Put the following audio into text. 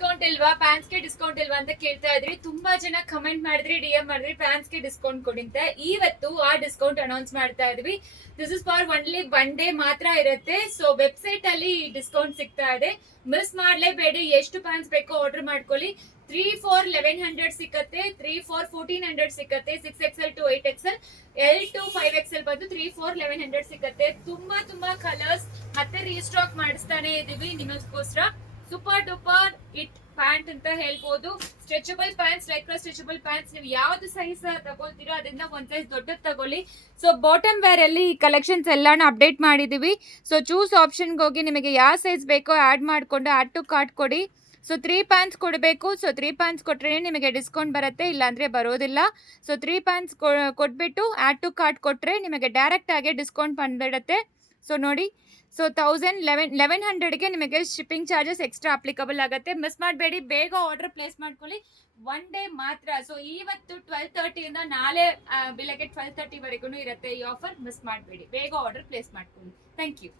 Discount ಇಲ್ವಾ, pants ಗೆ discount ಇಲ್ವಾ ಅಂತ ಕೇಳ್ತಾ ಇದ್ರಿ. ತುಂಬಾ ಜನ ಕಮೆಂಟ್ ಮಾಡಿದ್ರಿ, DM ಮಾಡಿದ್ರಿ ಪ್ಯಾಂಟ್ಸ್ ಗೆ ಡಿಸ್ಕೌಂಟ್ ಕೊಡಿ ಅಂತ. ಇವತ್ತು ಆ ಡಿಸ್ಕೌಂಟ್ ಅನೌನ್ಸ್ ಮಾಡ್ತಾ ಇದ್ವಿ. This is for only one day ಮಾತ್ರ ಇರುತ್ತೆ. ಸೊ ವೆಬ್ಸೈಟ್ ಅಲ್ಲಿ ಡಿಸ್ಕೌಂಟ್ ಸಿಗ್ತಾ ಇದೆ, ಮಿಸ್ ಮಾಡ್ಲೇಬೇಡಿ. ಎಷ್ಟು ಪ್ಯಾಂಟ್ಸ್ ಬೇಕೋ ಆರ್ಡರ್ ಮಾಡ್ಕೊಳ್ಳಿ. 3-4 1100 ಸಿಕ್ಕತ್ತೆ, 3-4 1400 ಸಿಕ್ಕತ್ತೆ, 6XL to 8XL, L to 5XL ಬಂದು 3-4 1100 ಸಿಕ್ಕತ್ತೆ. ತುಂಬಾ ಕಲರ್ಸ್ ಮತ್ತೆ ರೀಸ್ಟಾಕ್ ಮಾಡಿಸ್ತಾನೆ ಇದೀವಿ ನಿಮಗೋಸ್ಕರ. ಸೂಪರ್ ಡೂಪರ್ ಇಟ್ ಪ್ಯಾಂಟ್ ಅಂತ ಹೇಳ್ಬೋದು. Stretchable pants, Lycra stretchable pants, ನೀವು ಯಾವ್ದು ಸೈಜ್ ತಗೊಳ್ತೀರೋ ಅದನ್ನ ಒಂದ್ ಸೈಜ್ ದೊಡ್ಡದ್ ತಗೊಳ್ಳಿ. ಸೊ ಬಾಟಮ್ ವೇರ್ ಅಲ್ಲಿ ಈ ಕಲೆಕ್ಷನ್ಸ್ ಎಲ್ಲಾನು ಅಪ್ಡೇಟ್ ಮಾಡಿದೀವಿ. ಸೊ ಚೂಸ್ ಆಪ್ಷನ್ಗೆ ಹೋಗಿ ನಿಮಗೆ ಯಾವ ಸೈಜ್ ಬೇಕೋ ಆಡ್ ಮಾಡ್ಕೊಂಡು ಆಡ್ ಟು ಕಾರ್ಟ್ ಕೊಡಿ. ಸೊ 3 ಪ್ಯಾಂಟ್ಸ್ ಕೊಡಬೇಕು. ಸೊ 3 ಪ್ಯಾಂಟ್ಸ್ ಕೊಟ್ರೆ ನಿಮಗೆ ಡಿಸ್ಕೌಂಟ್ ಬರುತ್ತೆ, ಇಲ್ಲಾಂದ್ರೆ ಬರೋದಿಲ್ಲ. ಸೊ 3 ಪ್ಯಾಂಟ್ಸ್ ಕೊಟ್ಬಿಟ್ಟು ಆಡ್ ಟು ಕಾರ್ಟ್ ಕೊಟ್ರೆ ನಿಮಗೆ ಡೈರೆಕ್ಟ್ ಆಗಿ ಡಿಸ್ಕೌಂಟ್ ಬಂದ್ಬಿಡುತ್ತೆ. ಸೊ ನೋಡಿ, ಸೊ 1100ಗೆ ನಿಮಗೆ ಶಿಪ್ಪಿಂಗ್ ಚಾರ್ಜಸ್ ಎಕ್ಸ್ಟ್ರಾ ಅಪ್ಲಿಕಬಲ್ ಆಗುತ್ತೆ. ಮಿಸ್ ಮಾಡಬೇಡಿ, ಬೇಗ ಆರ್ಡರ್ ಪ್ಲೇಸ್ ಮಾಡ್ಕೊಳ್ಳಿ. ಒನ್ ಡೇ ಮಾತ್ರ. ಸೊ ಇವತ್ತು 12:30 ಇಂದ ನಾಳೆ ಬೆಳಗ್ಗೆ 12:30 ವರೆಗೂ ಇರುತ್ತೆ ಈ ಆಫರ್. ಮಿಸ್ ಮಾಡಬೇಡಿ, ಬೇಗ ಆರ್ಡರ್ ಪ್ಲೇಸ್ ಮಾಡ್ಕೊಳ್ಳಿ. Thank you.